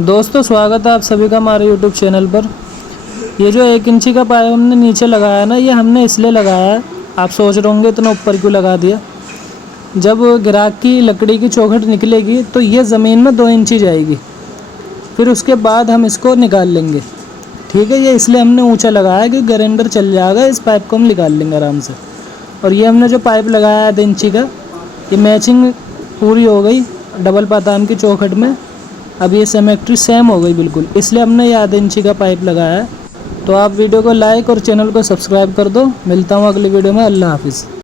दोस्तों स्वागत है आप सभी का हमारे YouTube चैनल पर। ये जो 1 इंची का पाइप हमने नीचे लगाया ना, ये हमने इसलिए लगाया है, आप सोच रहे होंगे इतना ऊपर क्यों लगा दिया। जब ग्राहक की लकड़ी की चौखट निकलेगी तो ये ज़मीन में 2 इंची जाएगी, फिर उसके बाद हम इसको निकाल लेंगे। ठीक है, ये इसलिए हमने ऊंचा लगाया कि ग्राइंडर चल जाएगा, इस पाइप को हम निकाल लेंगे आराम से। और ये हमने जो पाइप लगाया है 1 इंची का, ये मैचिंग पूरी हो गई डबल पाताम की चौखट में। अब ये सिमेट्री सेम हो गई बिल्कुल, इसलिए हमने ये आधे इंची का पाइप लगाया है। तो आप वीडियो को लाइक और चैनल को सब्सक्राइब कर दो। मिलता हूँ अगली वीडियो में। अल्लाह हाफिज़।